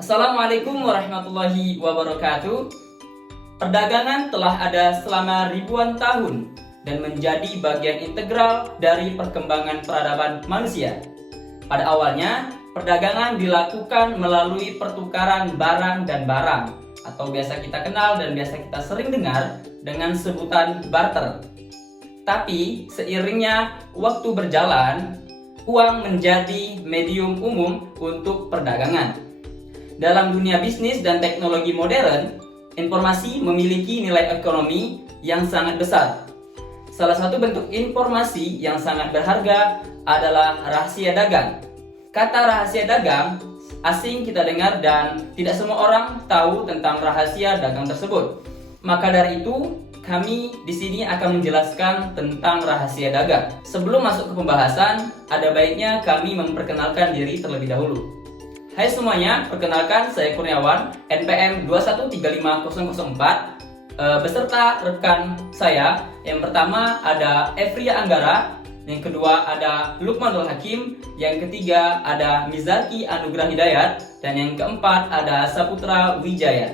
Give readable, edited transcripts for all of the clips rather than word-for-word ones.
Assalamualaikum warahmatullahi wabarakatuh. Perdagangan telah ada selama ribuan tahun dan menjadi bagian integral dari perkembangan peradaban manusia. Pada awalnya, perdagangan dilakukan melalui pertukaran barang dan barang, atau biasa kita kenal dan biasa kita sering dengar dengan sebutan barter. Tapi seiringnya waktu berjalan, uang menjadi medium umum untuk perdagangan. Dalam dunia bisnis dan teknologi modern, informasi memiliki nilai ekonomi yang sangat besar. Salah satu bentuk informasi yang sangat berharga adalah rahasia dagang. Kata rahasia dagang asing kita dengar dan tidak semua orang tahu tentang rahasia dagang tersebut. Maka dari itu, kami di sini akan menjelaskan tentang rahasia dagang. Sebelum masuk ke pembahasan, ada baiknya kami memperkenalkan diri terlebih dahulu. Hai semuanya, perkenalkan saya Kurniawan, NPM 2135004, beserta rekan saya. Yang pertama ada Efria Anggara, yang kedua ada Lukmanul Hakim, yang ketiga ada Mizaki Anugrah Hidayat, dan yang keempat ada Saputra Wijaya.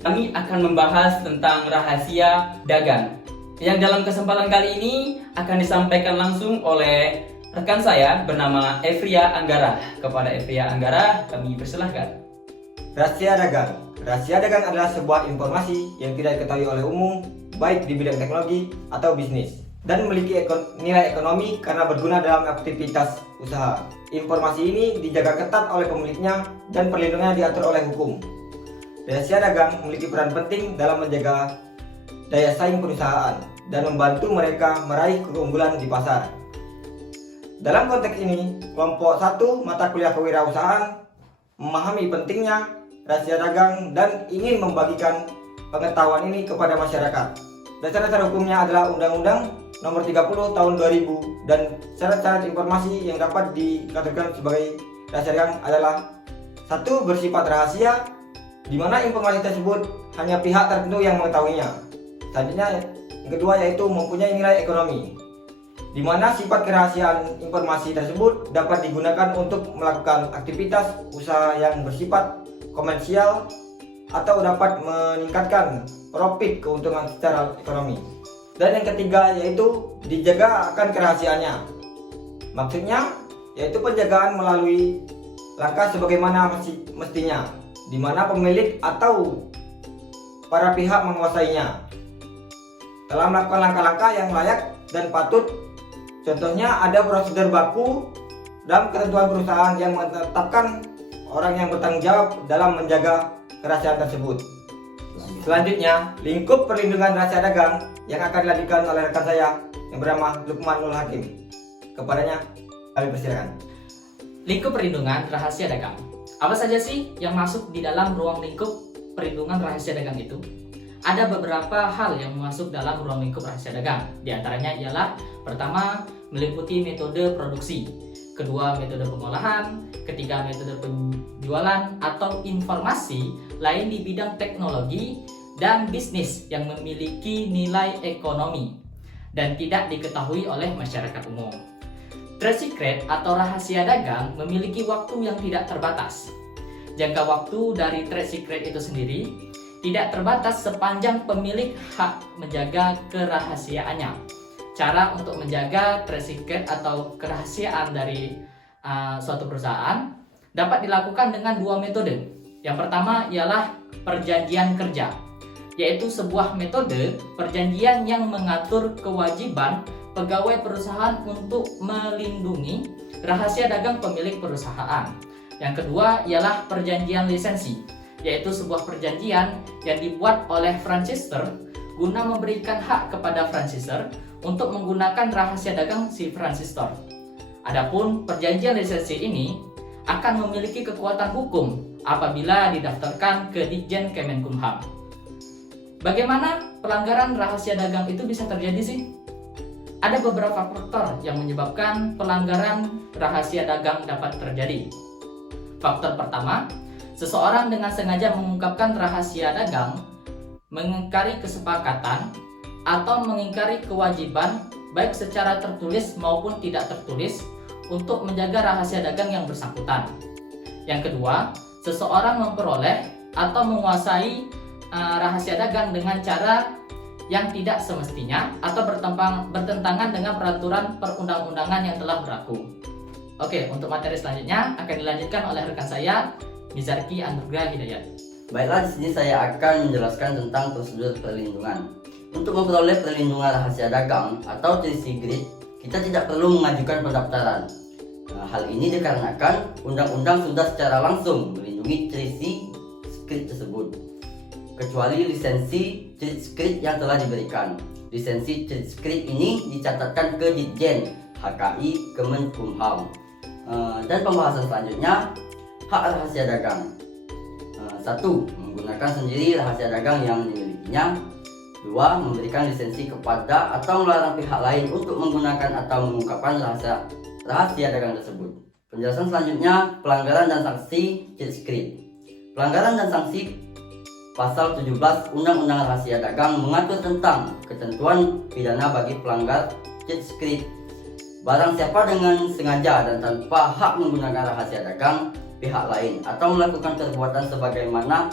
Kami akan membahas tentang rahasia dagang, yang dalam kesempatan kali ini akan disampaikan langsung oleh rekan saya bernama Efria Anggara. Kepada Efria Anggara, kami persilahkan. Rahasia dagang. Rahasia dagang adalah sebuah informasi yang tidak diketahui oleh umum, baik di bidang teknologi atau bisnis, dan memiliki nilai ekonomi karena berguna dalam aktivitas usaha. Informasi ini dijaga ketat oleh pemiliknya dan perlindungannya diatur oleh hukum. Rahasia dagang memiliki peran penting dalam menjaga daya saing perusahaan dan membantu mereka meraih keunggulan di pasar. Dalam konteks ini, kelompok 1 mata kuliah kewirausahaan memahami pentingnya rahasia dagang dan ingin membagikan pengetahuan ini kepada masyarakat. Dasar-dasar hukumnya adalah Undang-Undang Nomor 30 Tahun 2000 dan syarat-syarat informasi yang dapat dikategorikan sebagai rahasia dagang adalah 1. Bersifat rahasia, di mana informasi tersebut hanya pihak tertentu yang mengetahuinya. Selanjutnya, yang kedua yaitu mempunyai nilai ekonomi, di mana sifat kerahasiaan informasi tersebut dapat digunakan untuk melakukan aktivitas usaha yang bersifat komersial atau dapat meningkatkan profit keuntungan secara ekonomi. Dan yang ketiga yaitu dijaga akan kerahasiaannya. Maksudnya yaitu penjagaan melalui langkah sebagaimana mestinya, di mana pemilik atau para pihak menguasainya telah melakukan langkah-langkah yang layak dan patut. Contohnya ada prosedur baku dalam ketentuan perusahaan yang menetapkan orang yang bertanggung jawab dalam menjaga kerahasiaan tersebut. Selanjutnya, lingkup perlindungan rahasia dagang yang akan dilanjutkan oleh rekan saya yang bernama Lukmanul Hakim. Kepadanya, kami persilakan. Lingkup perlindungan rahasia dagang. Apa saja sih yang masuk di dalam ruang lingkup perlindungan rahasia dagang itu? Ada beberapa hal yang masuk dalam ruang lingkup rahasia dagang. Di antaranya ialah pertama, meliputi metode produksi, kedua metode pengolahan, ketiga metode penjualan atau informasi lain di bidang teknologi dan bisnis yang memiliki nilai ekonomi dan tidak diketahui oleh masyarakat umum. Trade secret atau rahasia dagang memiliki waktu yang tidak terbatas. Jangka waktu dari trade secret itu sendiri tidak terbatas sepanjang pemilik hak menjaga kerahasiaannya. Cara untuk menjaga trade secret atau kerahasiaan dari suatu perusahaan dapat dilakukan dengan dua metode. Yang pertama ialah perjanjian kerja, yaitu sebuah metode perjanjian yang mengatur kewajiban pegawai perusahaan untuk melindungi rahasia dagang pemilik perusahaan. Yang kedua ialah perjanjian lisensi, yaitu sebuah perjanjian yang dibuat oleh franchisor guna memberikan hak kepada franchisor untuk menggunakan rahasia dagang si franchisor. Adapun perjanjian lisensi ini akan memiliki kekuatan hukum apabila didaftarkan ke Ditjen Kemenkumham. Bagaimana pelanggaran rahasia dagang itu bisa terjadi sih? Ada beberapa faktor yang menyebabkan pelanggaran rahasia dagang dapat terjadi. Faktor pertama, seseorang dengan sengaja mengungkapkan rahasia dagang, mengingkari kesepakatan, atau mengingkari kewajiban baik secara tertulis maupun tidak tertulis untuk menjaga rahasia dagang yang bersangkutan. Yang kedua, seseorang memperoleh atau menguasai rahasia dagang dengan cara yang tidak semestinya atau bertentangan dengan peraturan perundang-undangan yang telah berlaku. Oke, untuk materi selanjutnya akan dilanjutkan oleh rekan saya, Mizarki Anugrah Hidayat. Baiklah, di sini saya akan menjelaskan tentang prosedur perlindungan. Untuk memperoleh perlindungan rahasia dagang atau trade secret, kita tidak perlu mengajukan pendaftaran. Hal ini dikarenakan undang-undang sudah secara langsung melindungi trade secret tersebut, kecuali lisensi trade secret yang telah diberikan. Lisensi trade secret ini dicatatkan ke Ditjen HKI Kemenkumham. Dan pembahasan selanjutnya, hak rahasia dagang. 1. Menggunakan sendiri rahasia dagang yang dimilikinya. 2. Memberikan lisensi kepada atau melarang pihak lain untuk menggunakan atau mengungkapkan rahasia dagang tersebut. Penjelasan selanjutnya, pelanggaran dan sanksi trade secret. Pelanggaran dan sanksi Pasal 17 Undang-Undang Rahasia Dagang mengatur tentang ketentuan pidana bagi pelanggar trade secret. Barang siapa dengan sengaja dan tanpa hak menggunakan rahasia dagang pihak lain atau melakukan perbuatan sebagaimana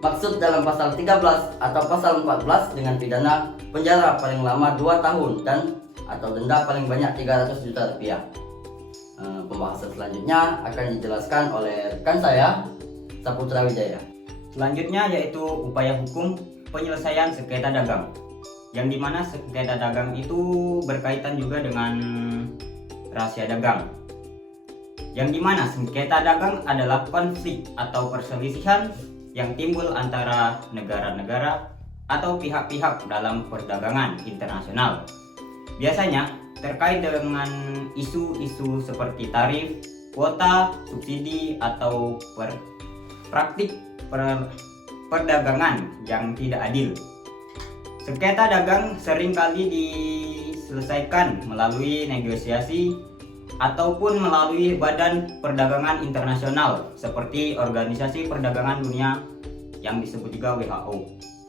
maksud dalam pasal 13 atau pasal 14 dengan pidana penjara paling lama 2 tahun dan atau denda paling banyak 300 juta rupiah. Pembahasan selanjutnya akan dijelaskan oleh rekan saya, Saputra Wijaya. Selanjutnya yaitu upaya hukum penyelesaian sengketa dagang, yang dimana sengketa dagang itu berkaitan juga dengan rahasia dagang, yang dimana sengketa dagang adalah konflik atau perselisihan yang timbul antara negara-negara atau pihak-pihak dalam perdagangan internasional. Biasanya terkait dengan isu-isu seperti tarif, kuota, subsidi, atau praktik perdagangan yang tidak adil. Sengketa dagang seringkali diselesaikan melalui negosiasi ataupun melalui badan perdagangan internasional seperti Organisasi Perdagangan Dunia yang disebut juga WHO.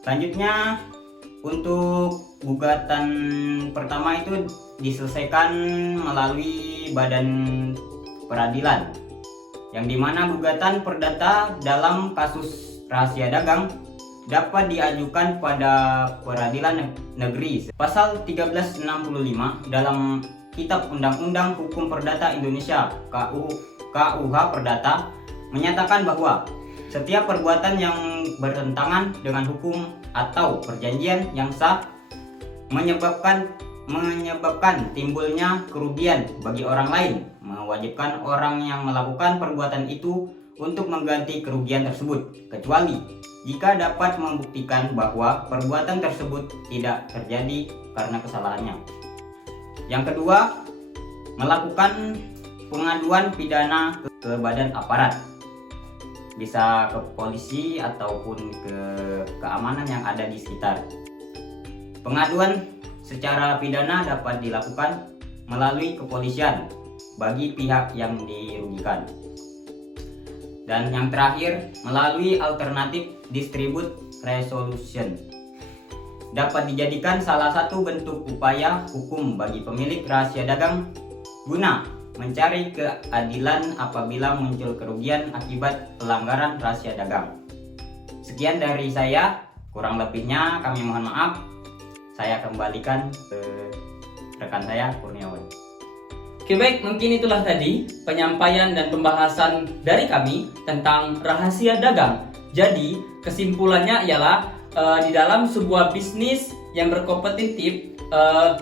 Selanjutnya, untuk gugatan pertama itu diselesaikan melalui badan peradilan, yang dimana gugatan perdata dalam kasus rahasia dagang dapat diajukan pada peradilan negeri. Pasal 1365 dalam Kitab Undang-Undang Hukum Perdata Indonesia KUH Perdata menyatakan bahwa setiap perbuatan yang bertentangan dengan hukum atau perjanjian yang sah menyebabkan timbulnya kerugian bagi orang lain, mewajibkan orang yang melakukan perbuatan itu untuk mengganti kerugian tersebut, kecuali jika dapat membuktikan bahwa perbuatan tersebut tidak terjadi karena kesalahannya. Yang kedua, melakukan pengaduan pidana ke badan aparat, bisa ke polisi ataupun ke keamanan yang ada di sekitar. Pengaduan secara pidana dapat dilakukan melalui kepolisian bagi pihak yang dirugikan. Dan yang terakhir, melalui alternatif dispute resolution dapat dijadikan salah satu bentuk upaya hukum bagi pemilik rahasia dagang guna mencari keadilan apabila muncul kerugian akibat pelanggaran rahasia dagang. Sekian dari saya, kurang lebihnya kami mohon maaf. Saya kembalikan ke rekan saya, Kurniawan. Oke, baik, mungkin itulah tadi penyampaian dan pembahasan dari kami tentang rahasia dagang. Jadi, kesimpulannya ialah di dalam sebuah bisnis yang berkompetitif,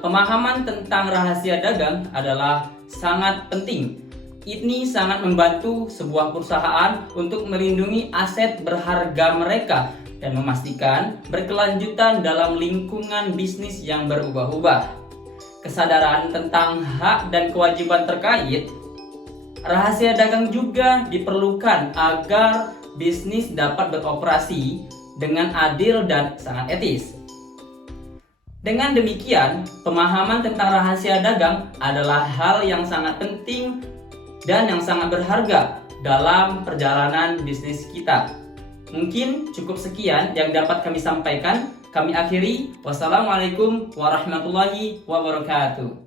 pemahaman tentang rahasia dagang adalah sangat penting. Ini sangat membantu sebuah perusahaan untuk melindungi aset berharga mereka dan memastikan berkelanjutan dalam lingkungan bisnis yang berubah-ubah. Kesadaran tentang hak dan kewajiban terkait rahasia dagang juga diperlukan agar bisnis dapat beroperasi dengan adil dan sangat etis. Dengan demikian, pemahaman tentang rahasia dagang adalah hal yang sangat penting dan yang sangat berharga dalam perjalanan bisnis kita. Mungkin cukup sekian yang dapat kami sampaikan. Kami akhiri. Wassalamualaikum warahmatullahi wabarakatuh.